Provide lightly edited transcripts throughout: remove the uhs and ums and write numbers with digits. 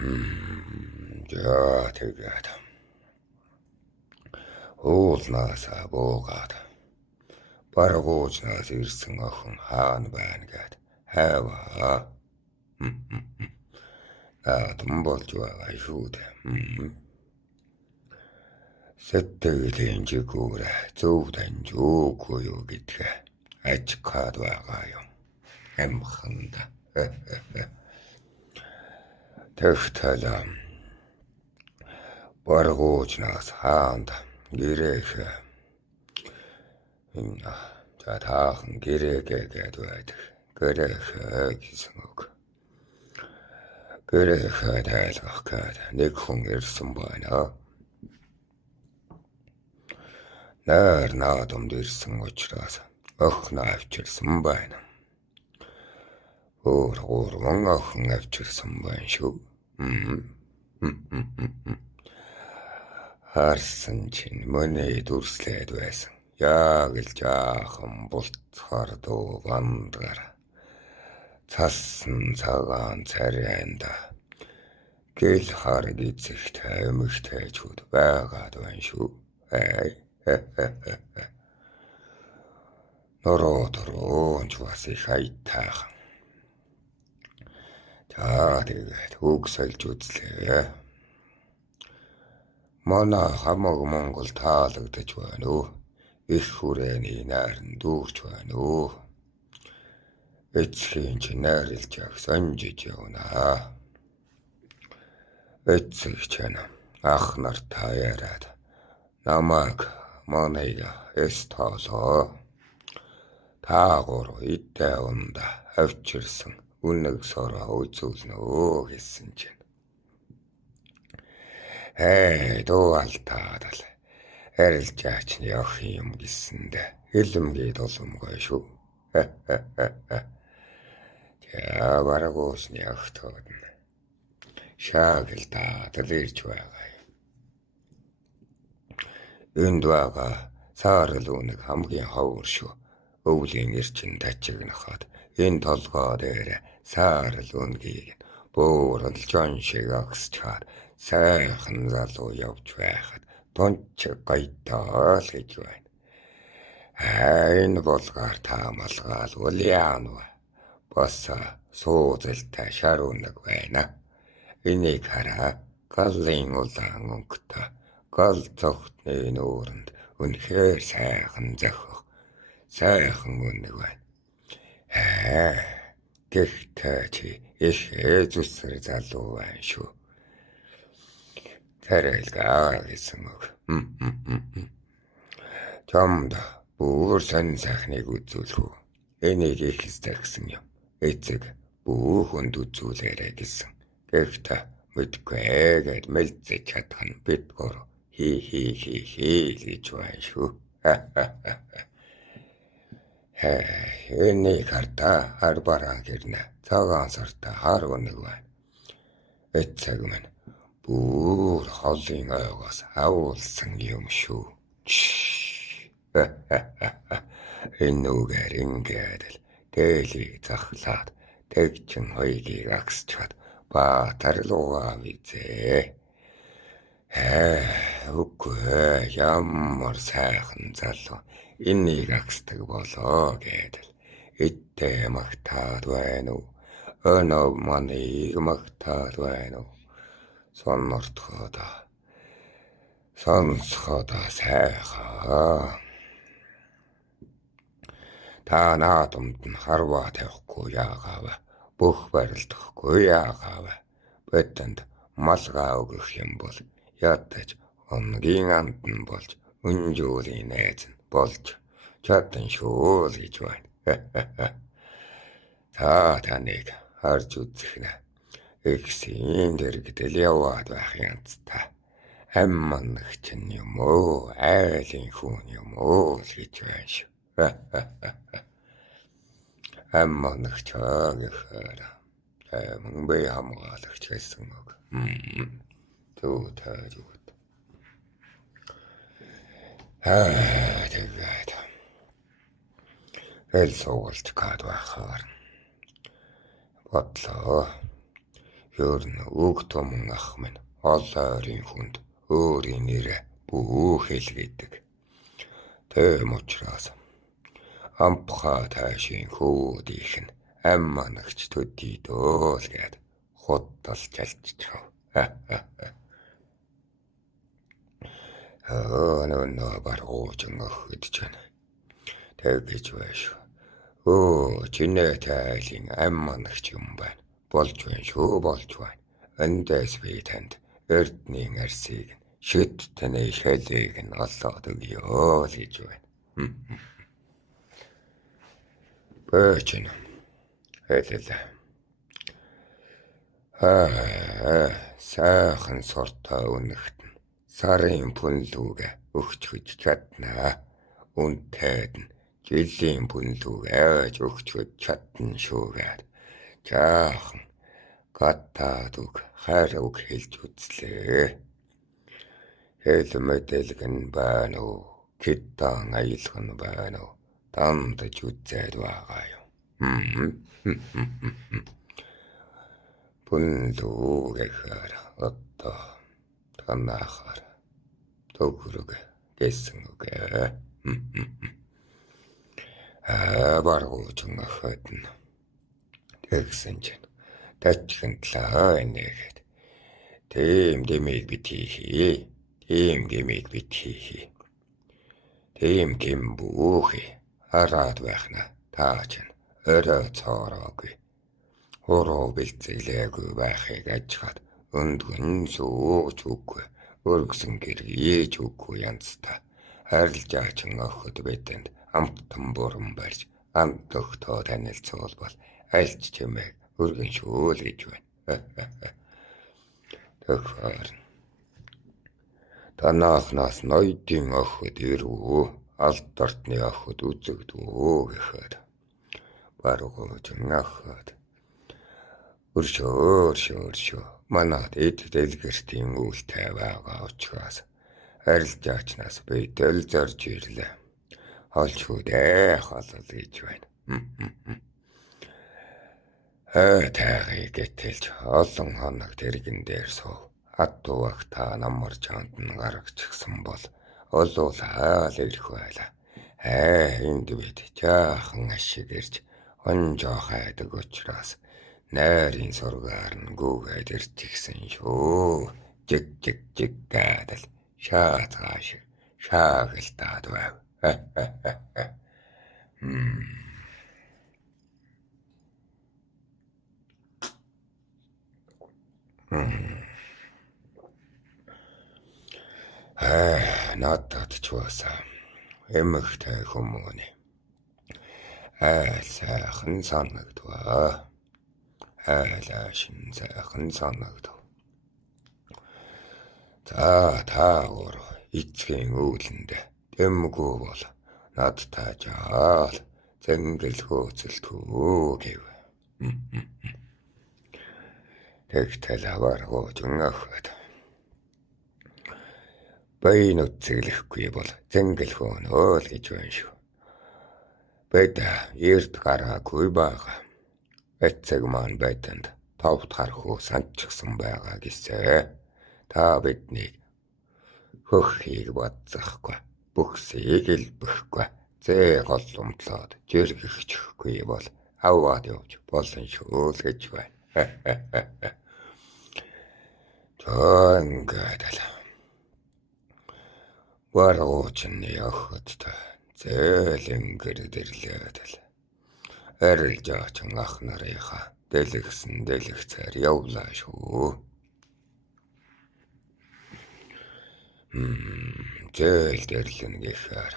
За тэгээд уулнаасаа буугаад баргуужнаас ирсэн охин хаана байна гэд хайваа. Наадам болж байгаа шүү дээ. Сэтгэлийн жигүүр зөв данжуугүй юу гэдгээ ажихад байгаа юм. Амханда. Тэгтэл баргуужнаас хаанд гэрэх за таахан гэрээгээд байдаг. Гэрэх гэсэн үг. Гэрэх тайлгах гээд нэг хүн ирсэн байна. Наар наадамд ирсэн учраас охин авчирсан байна. Гурван охин авчирсан байна шүү. Харсан чинь мөний дүрслээд байсан. Яг л жаахан булцхаар дуу вандгаар. Цасан цагаан царайнда гэл хараг эцэгт эмэгтэйчүүд байгаад байна шүү. Норооч бас их айтайхан. За тэгээд үгсэлж үзлээ. Манай хамаг Монгол таалагдаж байна уу? Их хүрээний найран дүүрч байна уу? Эцгийн чинь найрлж явах санжиж явна. Эцэг чинь ах нартаа яриад намайг манайг эстолоо. Таагур идэ унда авчирсан үнэг сороо үзүүлнэ гэсэн чинь. Дуалтаад л арилжаач явах юм гэсэндэ хэлэмгээд оломгой шүү. За баргуусны ахтууд шаагалдаад л ирж байгаа юм. Энд байгаа саарл үнэг хамгийн ховор шүү. Өвлийн эрчин тачигнахад энэ толгой дээр саарл үнгийг буурал жон шиг агсчаад сайхан залуу явж байхад тунч гайтаал гэж байна. Энэ болгоор таамалгаал улианва бас суузалтай шар үнэг байна. Энийг хараа галын улаан өнгөтэй гал цогтны нүүрэнд үнэхээр сайхан зохих сайхан үнэг байна. Гэхдээ чи их зүсэр залуу байна шүү. Тэрэлгээ гэсэн үг. Чамд бүр сонь сайхныг үзүүлэх үү? Энийг их зэрэгсэн юм. Эцэг бүхэнд үзүүлээрэй гэсэн. Гэхдээ мэдгүй гэд мэлзэж чадах нь бид гур хи гэж байна шүү. Энийг хартаа харбараа гэрнэ. Цагаан сарта хар үнэг байна. Эцэг минь бүр холын ойгоос авуулсан юм шүү. Энэ үгээр ингээд л дээлийг захлаад тэгчин хоёгийг агсчаад баатарлуугаа визээ. Үгүй ямар сайхан залуу энийг агсдаг болоо гэдэл эдтэй магтаад байна уу? Өнөө маныг магтаад байна уу? Сонсоход сайхан. Та наадамд нь харваа тавихгүй яагаав? Бүх барилдахгүй яагаав? Бидэнд малгай өгөх юм бол ядаж онгийн амтан болж өнжүүлийн найз нь болж чадан шүү л гэж байна. Таныг харж үзэх нэ. Эксийн дэрэгдэл яваад байх янзтай. Амманах чинь юм уу? Айлын хүн юм уу л гэж байна шүү. Амманах чагаар мөнгө хамгаалагч гэсэн үг. Түү таажууд. Тэгээд хэл суулж гад байхаар бодлоо. Ер нь үг туман ах минь олоорын хүнд өөрийн нэрэ бүх хэлгээдэг. Тэм учраас ампха таашийн хүүдийнх нь ам манагч төдий дөөл гээд хуттал чалччихв. Нөө баруужин охидж байна. Тэгэж байш. Чинээ тайлын ам манагч юм байна. Болж байна шүү, болж байна. Эндээс би танд эрдний арсыг шид таны шалыг нь олоод өгье л гэж байна. Бэчин хэлэлээ. Сайхан сортой өнөхт нь сарын пүнлүүгээ өгч хүч чаднаа. Үнтэд нь жилийн пүнлүүгээ ээж өгч хүч чадна шүүгээд. Жаахан гатаад үг хайр үг хэлж үзлээ. Хэл мэдээлэг нь байна уу? Китан аялах нь байна уу? Дандаж үзээд байгаа юм. Пүнлүү гэхээр одоо танахаар төгрөг гэсэн үг. Баруужин охид нь тэгсэн чинь тачхан тлаа нэгэд. Тийм дэмийг бит хийхий. Тийм гэмийг бит хийхий. Тийм гэм бүхий. Хараад байхна таа чинь өрөө цоороогүй. Хуруу бэлцэлээгүй байхыг ажихад өндгөн сууж үгүй. Өргсөн гэргийж үгүй янзтай. Харилж аачин охид битэнд амттан буран барьж амт өгтөө танилцуулбал альч чимээг өргөн шүүл гэж байна. Тэгэхээр танаахнаас ноёдын охид ирүү, алт ортны охид үзэгдвүү гэхэд баруужин охид өршөө манад эд дэлгэртийн үйлтэй байгаа учраас арилж аачнаас би тэл зорж ирлээ. Холчхүүдээ халал гэж байна. Тайгыг гэтэлж олон хоног тэргэн дээр суув. Хатуух та намар чанд нь гаргачихсан бол олуул хаал ирэх байла. Энд бид жаахан ашиг ирж онжоо хайдаг учраас найрын сургаар нь гүүгээд ирчихсэн шүү. Жиг гадал шаацгааш шаагалтаад байв. Надад ч баса эмэгтэй хүмүүний сайхан санагдваа. Айлашин сайхан санагдав. За таагаар эцгийн үүлэндээ дэмгүй бол над таажаал зэнгэл хөөцөлтөө гэв. Тэгтэл авааргуужин охид. Байн үцэглэхгүй бол зэнгэл хөөнөө л гэж байна шүү. Бид эрд гараагүй байгаа. Эцэг маань байданд товт хархуу санчсан байгаа гэсэн. Та биднийг хөхийг бадцахгүй, бүхсийг илбэхгүй, зээ голломтлоод жиргэгчихгүй бол аваад явж болно шүү л гэж байна. Ингээд л баруучны охидтой зээлэн гэрдэрлээд л арилж аачин ах нарынхаа дэлгэцээр явлаа шүү. Зээл дэрлэн гэхээр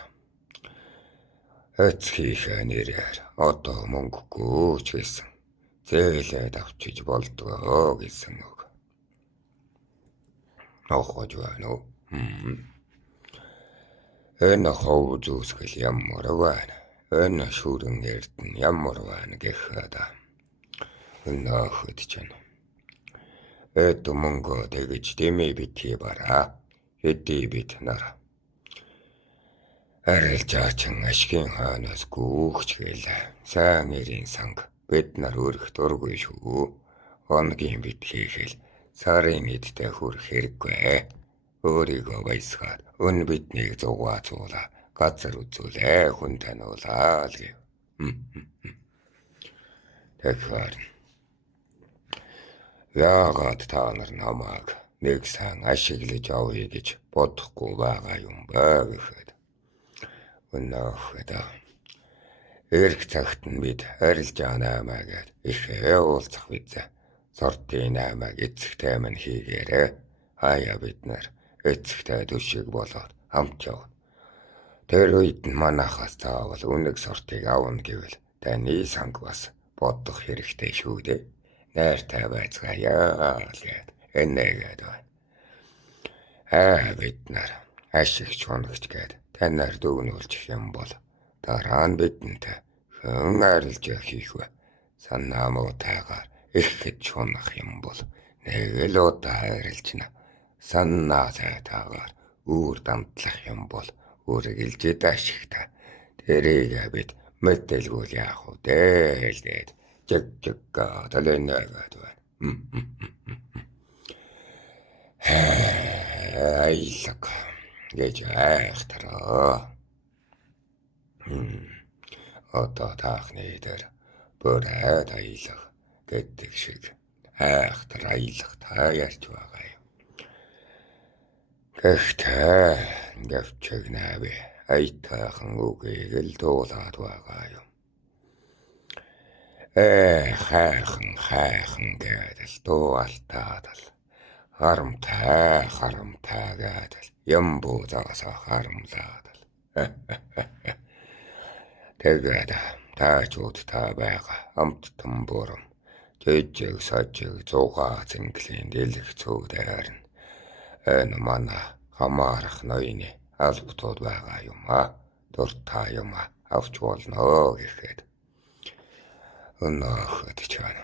эцгийнхээ нэрээр одоо мөнгөгүй ч гэсэн зээлээд авчиж болдгоо гэсэн үг. Нохож байна уу? Энэ хов зүсгэл ямар байна? Энэ шүрэн эрдэн ямар байна гэхэд өнөөхөд чинь эд мөнгө тэгж дэмий битгий бараа. Хэдий бит нар арилж аачин ашгийн хаанаас гүүгч гээл сайн нэрийн санг бид нар өрх дургүй шүү. хоногийн бит хийхэл сарын эдтэй хүрэх хэрэггүй. Өөрийгөө баясгаад өн биднийг зугаацуулаа газар үзүүлээ хүн таниулаа л гэв. Тэгэхээр яагаад та нар намайг нэг сан ашиглаж авъя гэж бодохгүй байгаа юм бэ гэхэд өнөөхөд эрг цагт нь бид арилжаа 8-аад ихээ уулзах визээ сортын 8-аг эцэгтэй минь хийгээрээ хаяа бид нар эцэгтэй төшиг болоод хамт явна. Тэр үед нь манайхаас заавал үнэг сортыг авна гэвэл таны санг бас бодох хэрэгтэй шүү дээ. Найртай байцгаая л гээд энэгээд байна. Бид нар ашиг чунагч гээд танаар дүгнүүлчих юм бол дараа нь бидэнтэй хэн арилжаа хийх вэ? Санаа муутайгаар ихэд чунах юм бол нэг л удаа арилжна. Санаа сайтаагаар үүр дамтлах юм бол үргэлжид ашигтай. Тэрийг бид мэдээлгүй яах вэ дээлгээд жиг гадалнаагаад байна. Айлаг гэж айхтраа. Одоо таахны дээр бүр айлаг гэдэг шиг айхтар айлах та ярьж байгаа юм. Гэхдээ гэвчэг нээвэ айтайхан үгийг л дуулаад байгаа юм. Хайхан гэдэл дуалтаад л харамтай гэдэл ямбуузаасаа харамлаад л. Тэгээд таачууд та байгаа амттан бүрэн жижиг сажиг зугаа зингэлийн дэлэх цүүдээр нь энэ манай хамаарах ноёны албатууд байгаа юм дуртай юм авч болно гэхэд өнөөхөд чана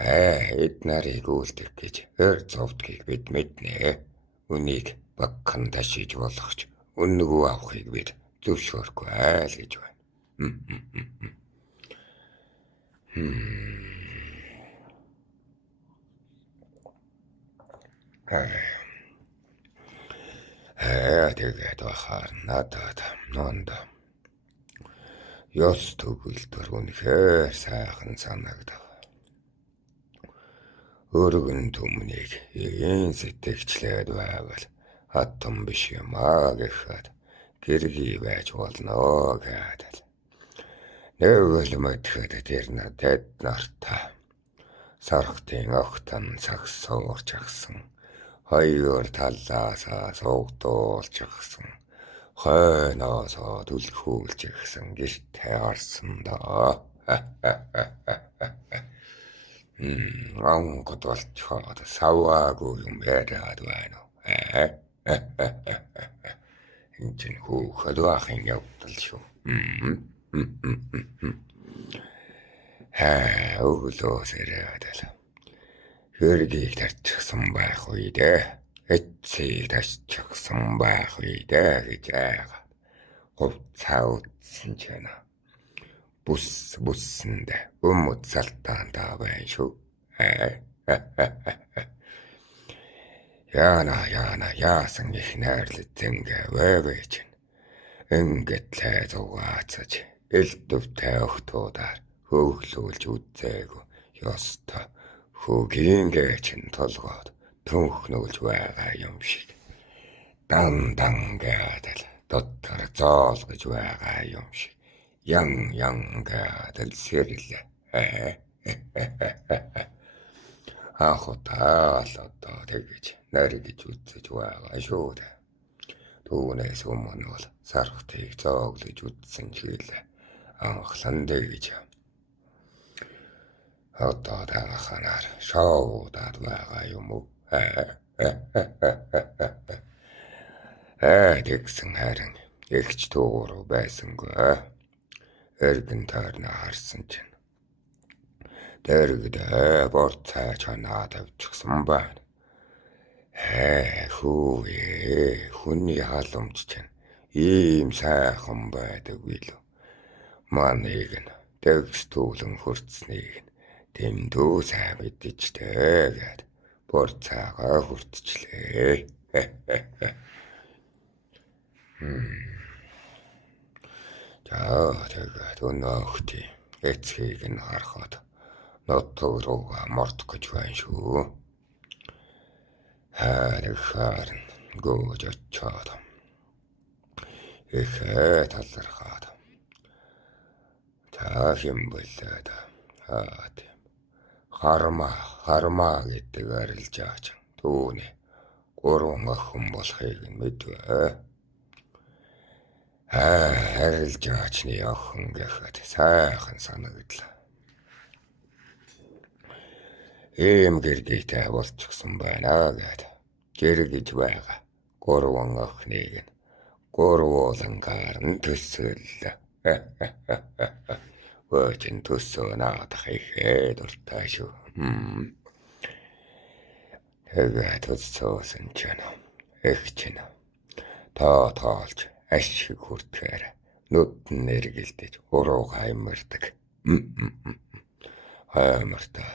эднэрийг үлдэх гэж зовдгийг бид мэднэ. Үнийг багхан ташиж болгоч үнэгүй авахыг бид зөвшөөрөхгүй л гэж байна. Тэгээд бахаар надад нонд ёс төгөлдөр үнэхээр сайхан санагдав. Өргөн түмнийг ийм сэтгэгчлээд байвал хатан биш юм гэхэд гэргий байж болно гэдэг. Нэгэл мэдхэд тэр надад нартай сархтын огтон цагс суурч агсан хоёр талаасаа суугдуулж агсан хойноосоо түлхүүлж агсан гэртээ орсон доо. Онгод болчиход саваагүй юм яриад байна уу? Энэ чинь хүүхэд байхын явдал шүү. Өглөөс ирээдэл хэргийг тарчихсан байх үедээ эцсийг тарчихсан байх үедээ гэж айгаа хувцаа утсан ч байна. Буссэндэ өмөд салтаантаа байна шүү. Яасан их найрлалцэнгээ вэвэ чинь ингээд л зугаацаж элдвтэй охтуудаар хөглүүлж үзээгүй ёстой хөгийн чин толгойд төнхнүүлж байгаа юм шиг дандан гэдэл дотор зоолгож байгаа юм шиг ян гэдэл сэрлээ. Анхудаа л одоо тэгэж наригж үзэж байгаа шүү дээ. Түүнээс өмнө бол сархтыг зооглож үзсэн чиглээ анхлан дэгэж. Одоо тааханаар шоудаад байгаа юм уу? Тэгсэн харин эгч тууруу байсангүй. Эргэн тойрноо харсан чинь дэрэгдээ борцаа чанаа тавьчихсан байна. Хүний халамж чинь ийм сайхан байдаггүй л. Маныг нь текстүүлэн хурцсныг Тэмдүү сайн мэдчихтэй гэд бүр цаагаа хүртчлээ. За тэгээд өнөөхти эцгийг нь харахад нутг руугаа мордох гэж байна шүү. Харахаар гүйж очоод ихээ талархаад та хэм болоод тийм хармаа гэдэг арилж аач түүний 3 охин болохыг нь мэдвэ. Арилж аачны охин гэхэд сайхан санагдлаа. Ийм гэргийтэй болчихсон байна гэд жиргэж байгаа 3 охиныг нь 3 уулангаар нь төсөөллөө. Вөөчн төсөө наадах ихээ дуртай шүү. Тэгээд төсөөсөн чинь их чинь тоолж ашиг хүртэхээр нүд нь эргэлдэж урууга имэрдэг. Хаймартай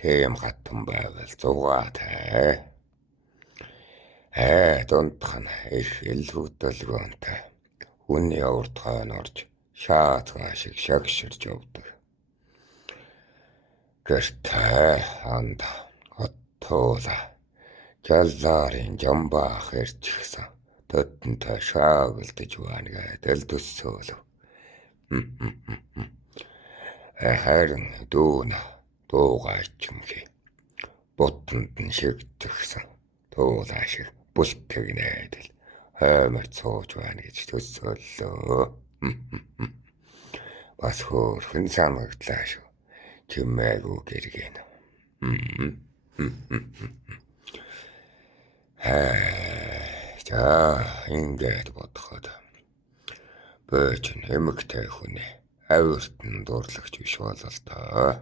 тийм хатан байвал зугаатай. Дундх нь их илгүүдэлгөөнтэй хүний урд хойно орж шаацгаа шиг шагширж явдаг. Гэртэй анд оттуула жалларын жамбаах ирчихсэн төдөнтэй шаагалдаж байна гэдэл төсөөлөв. Харин дүүн дуугайчмхи бутанд нь шигдчихсэн туулаа шиг бүлтгэгнэдэл хаймарт сууж байна гэж төсөөллөө. Бас хөөрхөн санагдлаа шүү. Чимээгүй гэргэн. За ингээд бодоход бөөч нэмэгтэй хүний авирт нь дурлагч биш болол та.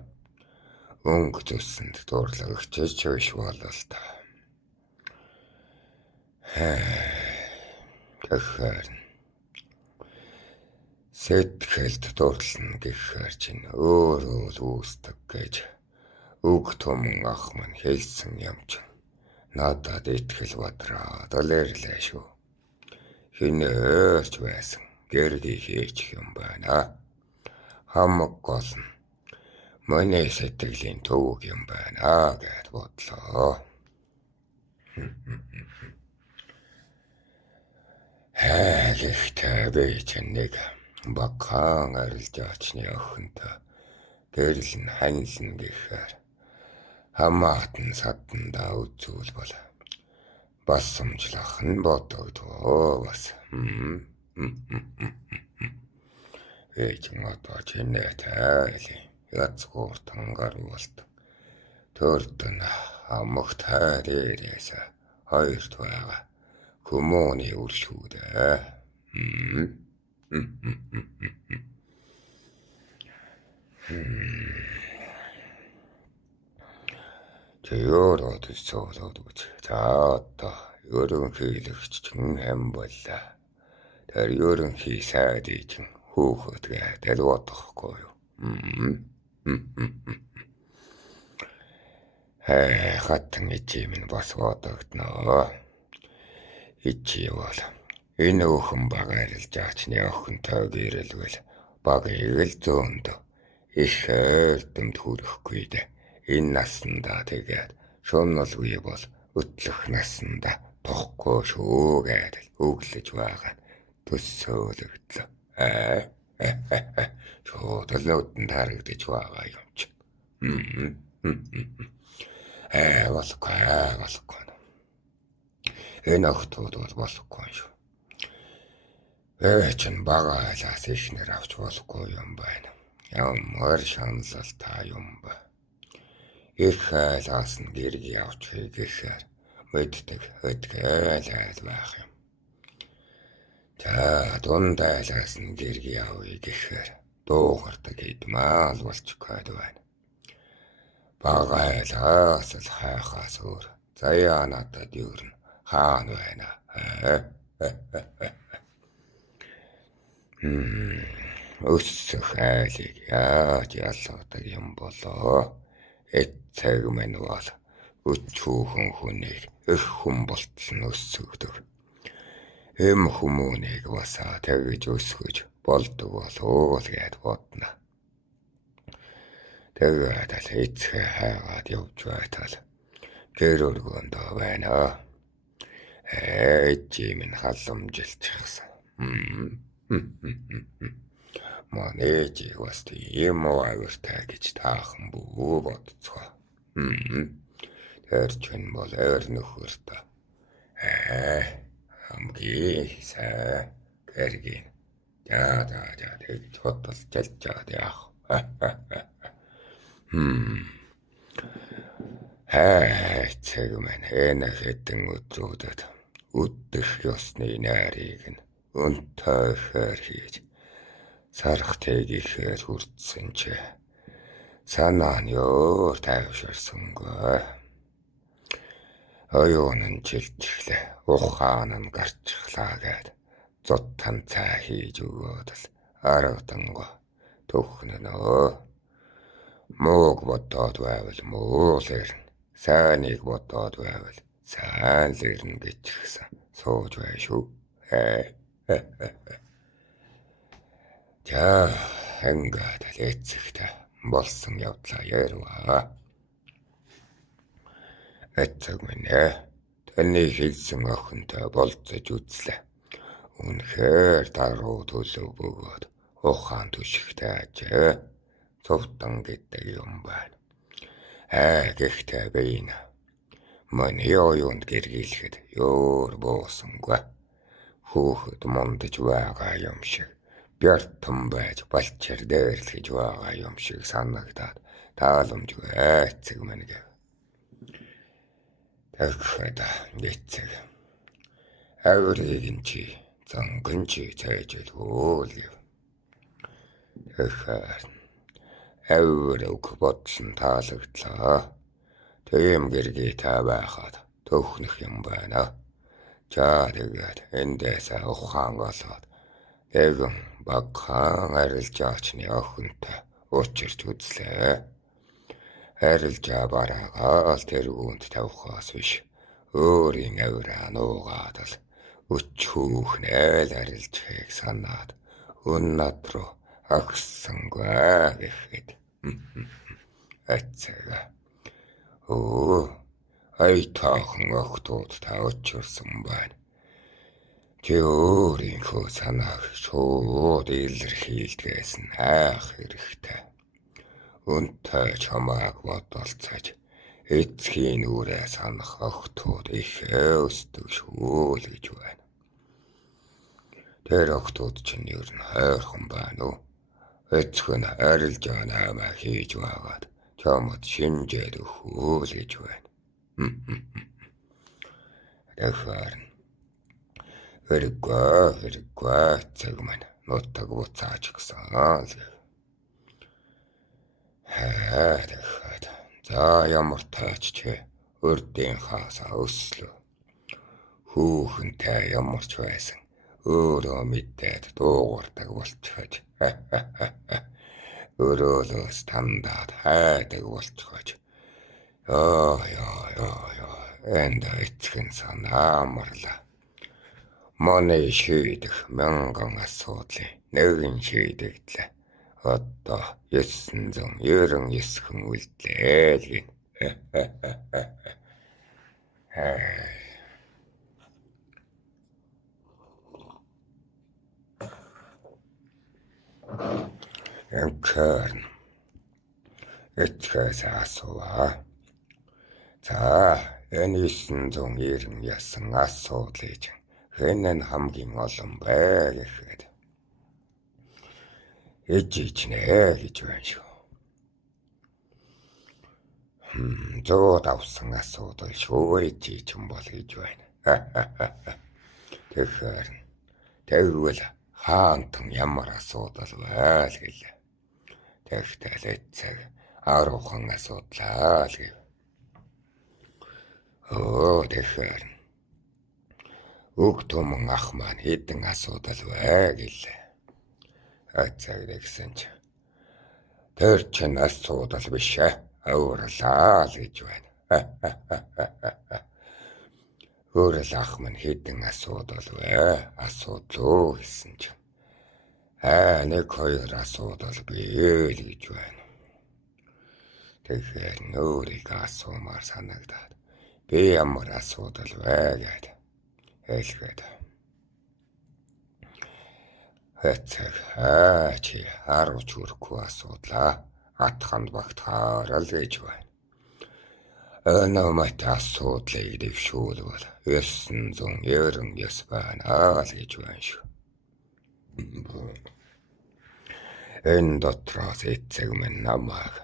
Өнгө төсөнд дурлагч биш болол та. Тэгэхээр сэтгэлд дурлна гэхээр чинь өөрөө л үүсдэг гэж үг түмэн ах маань хэлсэн юм чинь надад итгэл бодроод ирлээ шүү. Хинээрч байсан гэрдий хийчих юм байна. Хамаг гол нь миний сэтгэлийн төвөг юм байна гэд бодлоо. Гэхдээ би чинь нэг багаан арилж аачны охинтой гэрэл нь ханилна гэхээр хамаатан садандаа үзүүл бол бас сумжлах нь бодогдвоо бас. Ээжин одоо чинээтэй язгууртан гарвалт төрдөн амагтай дээрээс хоёрт байгаа хүмүүний үршүүдээ. Тэөрөд соолоод үз. За одоо ерөнхийлөгч чинь хэм боллаа. Тэр ерөнхий сайдын чинь хүүхэд гэдэл бодохгүй юу. Хатан ичим нь бас бодогдноо. Ичи бол энэ өхөн баг арилж аачны охинтой гэрэлвэл багыг л зөөнд их эрдэмд хүрэхгүй дээ. Энэ насандаа тэгээд шунналгүй бол өтлөх насандаа тохгүй шүү гэдэл өглөж байгаа төсөөлөгдлөө. Шууд л нүдэнд харагдаж байгаа юм чи. Болохгүй. Энэ охтууд бол болохгүй шүү. Чин багаалаас ихнэр авч болохгүй юм байна. Ямар шаналлалтай юм ба. Их хайлаас нь гэрги авчихыг гэхээр мэддэг хөдгөөл байх юм. За дунд айлаас нь гэрги авъя гэхээр дуугардаг идмаал болчихгүй байна. Багаалаас л хайхаас өөр заяа надад юурн хаан байна. Өссөх айлыг яаж ялгадаг юм болоо. Эцэг минь бол өчүүхэн хүнийг их хүн болтол өссөгдөг. Эм хүмүүнийг басаа тэгж өсгөж болдог болов л гэд бодно. Тэгээд л эцгээ хайгаад явж байтал гэр өргөндөө байна. Эцэг минь халамжилчихсан. Манай ээжийг бас тийм авиртай гэж таахан бүү бодцгоо. Тэр чинь бол өр нөхөртөө. Хамгийн сайн гэргийн. За тэгж бодол жалж жаад яах. Эцэг минь энэ хэдэн өдрүүдэд үдэх ёсны найрыг нь өнтөөхөр хийж сархтыг ихээр хүртсэн чи санаа нь ёор тайвширсангүй. Оюун нь жилчихлээ, ухаан нь гарчихлаа гэд зуттан цай хийж өгөөд л аргадангой төхнөнөө. Мууг бодоод байвал муу л ирнэ, сайныг бодоод байвал сайн л ирнэ гэчихсэн сууж бай шүү. За ингээд л эцэгтэй болсон явдлаа ярваа. Эцэг минь таны хэлсэн охинтой болцож үзлээ. Үнэхээр даруу төлөв бөгөөд ухаан түшигтэй ажээ. Цовтон гэдэг юм байна. Гэхдээ би энэ миний оюунд гэргийлэхэд ёор буусангүй. Хүүхэд мундаж байгаа юм шиг, бяртан байж балчир дээрлэж байгаа юм шиг санагдаад тааламжгүй эцэг минь гэв. Тэгэхэд эцэг авирыг нь чи занган чи цайжилгүй л гэв. Тэгэхээр авир өг бодлон таалагдлаа. Тийм гэргийтэй байхад төхнөх юм байна. За тэгээд эндээсээ ухаан болоод тэгэн багхан арилж аачны охинтой учирч үзлээ. Арилжаа бараагаал тэргүүнд тавихаас биш өөрийн авираа нуугаад л өчүүхнээ л арилжахыг санаад өннад руу агссангүй гэхэд эцэг ай таахан охтууд та учирсан байна. Чи өөрийнхөө санааг шууд илэрхийлдгээс нь хайх хэрэгтэй. Өнтэй чамааг бодолцож эцгийн үрээ санах охтууд их өсдөг шүү л гэж байна. Тэр охтууд чинь ер нь хайрхан байна уу? Эцэг нь арилжаа намаа хийж байгаад чамд шинжээд өгөө л гэж байна. Тэгэхээр хэрэггүй эцэг минь нутаг буцаач гэсэн л гэв. Тэгэхээр за ямар тач чи урдын хаасаа өслөө. Хүүхэнтэй ямар ч байсан өөрөө мэдээд дуугардаг болчихож. Өрөөлөөс тандаад хайдаг болчихож. Энд эцэг нь санаа амарлаа. Манай шийдэх мянган асуудлыг нэгэн шийдэгдлээ. Одоо 999 хүн үлдлээ л гин. Эцэг эцгээс асууа. За энэ 990 ясан асуудлыг хэн нь хамгийн олон бэ гэхэд ээжичнэ гэж байна шүү. Зод авсан асуудал шүү ээжич юм бол гэж байна. Тэгэхээр тэгвэл хаантан ямар асуудал вэ гэлээ. Тэгтэл эцэг 10 асуудлаа л гэв. Тэгэхээр үг түмэн ах маань хэдэн асуудал вэ гэлээ. Эцэг гэсэн чи тэр чинь асуудал биш ээ. авуурлаа л гэж байна. Өөрөө л ах минь хэдэн асуудал вэ? Асуудлоо гэсэн чинь. Нэг хоёр асуудал бий л гэж байна. Тэгэхээр өөрийгөө асуумаар санагдаад би ямар асуудал вэ гэд хэлгээд. Хэцэг чи 10 хүрэхгүй асуудлаа. Атханд багтахаар л гэж байна. Намайг асуудлыг дэвшүүлвэл 999 байна л гэж байна шүү. Энэ дотроос эцэг минь намайг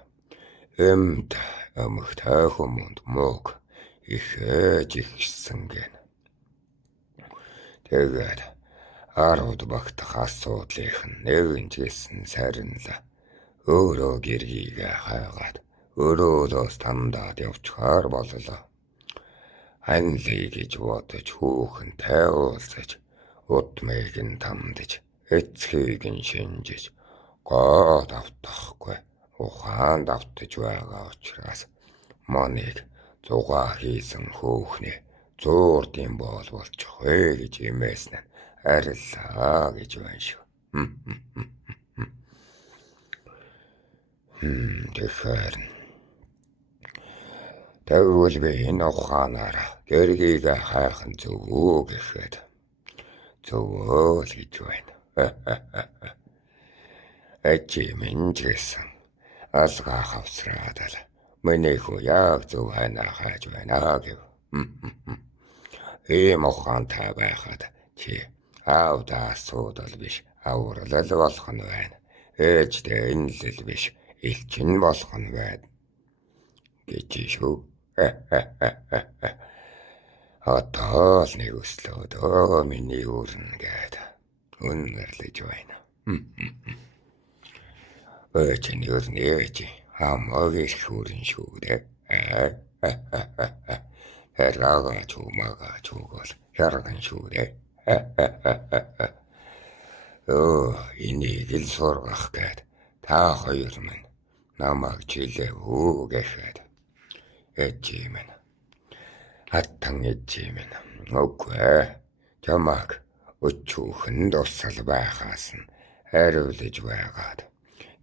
эмт өмгтэй хүмүүнд мөг ихэж ихсэн гэнэ. Тэгээд 10-д багтах асуудлынх нь нэгэн ч гэсэн сарин л өөрөө гэргийгээ хайгаад өрөөлөөс тандаад явчихаар боллоо. Анлий гэж бодож хүүхэнтэй уулзаж удмыг нь тандаж эцгийг нь шинжиж гоод автахгүй ухаанд автаж байгаа учраас маныг зугаа хийсэн хөөхний зуурдын боол болчих вэ гэж имээсэн нь ариллаа гэж байна шүү. Тэгэхээр тэгвэл би энэ ухаанаараа гэргийгээ хайхан зөв үү гэхэд зөв л гэж байна. Эцэг минь гэсэн алгаа хавсраад л миний хүү яг зөв хайнаа хайж байна гэв. Ийм ухаантай байхад чи аавда асуудал биш авралал болох нь байна. Ээждээ инлэл биш элчин болох нь байна гэж шүү. Одоо л нэг өслөөдөө миний өрнө гээд үнэрлэж байна. Чинь өрнө чи хамаг их хүрэн шүү дээ. Хэрага чумага чугол хэргэн шүү дээ. Энийг л сургах гээд та хоёр минь намайг жилээ үү гэхэд эцэг минь хаттан эцэг минь үгүй чамаг өчүүхэн дусал байхаас нь хариулж байгаад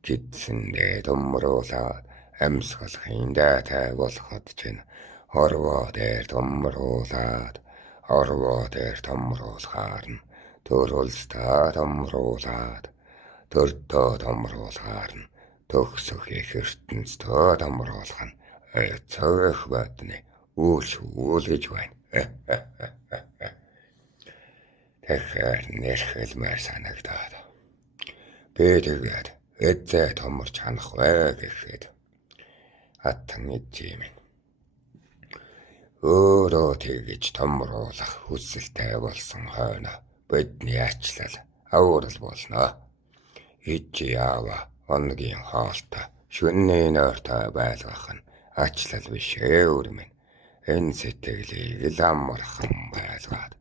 гидсэндээ томруулаад амьсгалахын дайтай болоход чинь хорвоо дээр томруулаад хорвоо дээр томруулахаар нь төрөлстөө томруулаад төртөө томруулахаар нь төгсөх их ертөнцөө томруулах нь цөөх байтны үйл гэж байна. Тэгэхээр нэрхэлмээр санагдаад би тэгээд эцээ томорч ханах вэ гэхэд хаттан эцэг минь өөрөө тэгж томруулах хүсэлтэй болсон хойно бидний ачлал аврал болно. Ичи яава онгийн хаалта шүнний нойртой байлгах нь ачлал биш өөр минь. Энэ сэтгэлийг л амархан байлгаад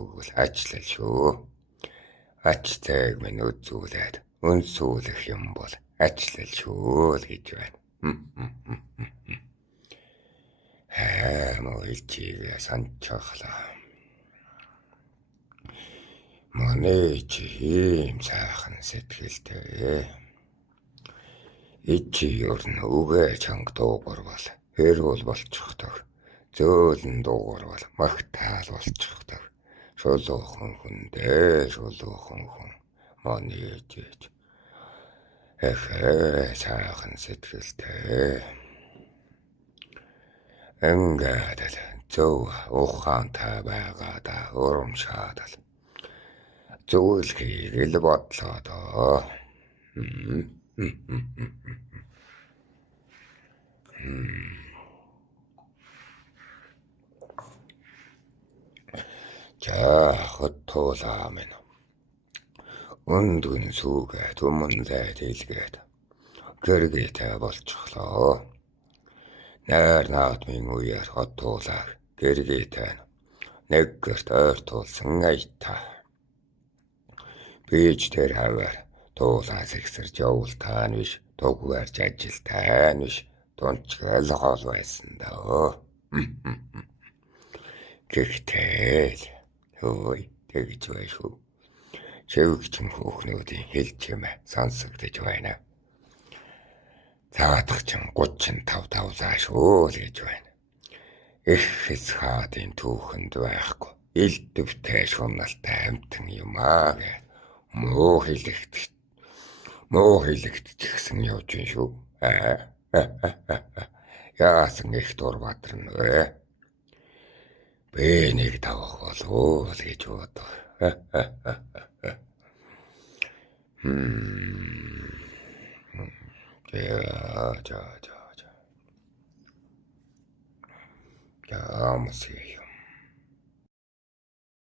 өгвөл ачлал шүү. Ачтайг минь үзүүлээд үнсүүлэх юм бол ачлал шүү л гэж байна. Мөөлчигээ санчахлаа. Манай чи ийм сайхан сэтгэлтэй. Ичи өрн үгээ чанга дуугар бол хэрүүл болчихдог. Зөөлн дуугар бол магтаал болчихдог. Шулуухан хүн манай ичиж сайхан сэтгэлтэй. Ингээд л зөв ухаантай байгаадаа урамшаад л зөвлөхийг л бодлоо доо. За хөттүүлээ минь. Үндүн сүгээ түмэнлээ дэлгээд гэргээтэй болчихлоо. Найр наадмын үеэр хөттүүлээ гэргээтэй нэг гэрт ойртуулсан аятаа. Бийж тэр хавар туулаас ихсэрч явуултаа нь биш Дугаарч ажилтай биш тунчгал гол байсан даа. Гэхдээ л хөөе тэгж байна шүү. Шивгчэн хүүхнүүдийн хэлж юм сонсогдож байна. Цаадахчин 35 тавлаа шүү л гэж байна. Их хэс хаадын түүхэнд байхгүй. Илдэвтэй шуналтай амтан юм аа гэ. Муу хэлэгт ч гэсэн явж гин шүү. Яасан их Дурбаатар нэ. Би нэг тавах болов л гэж бодов. За. Ямси.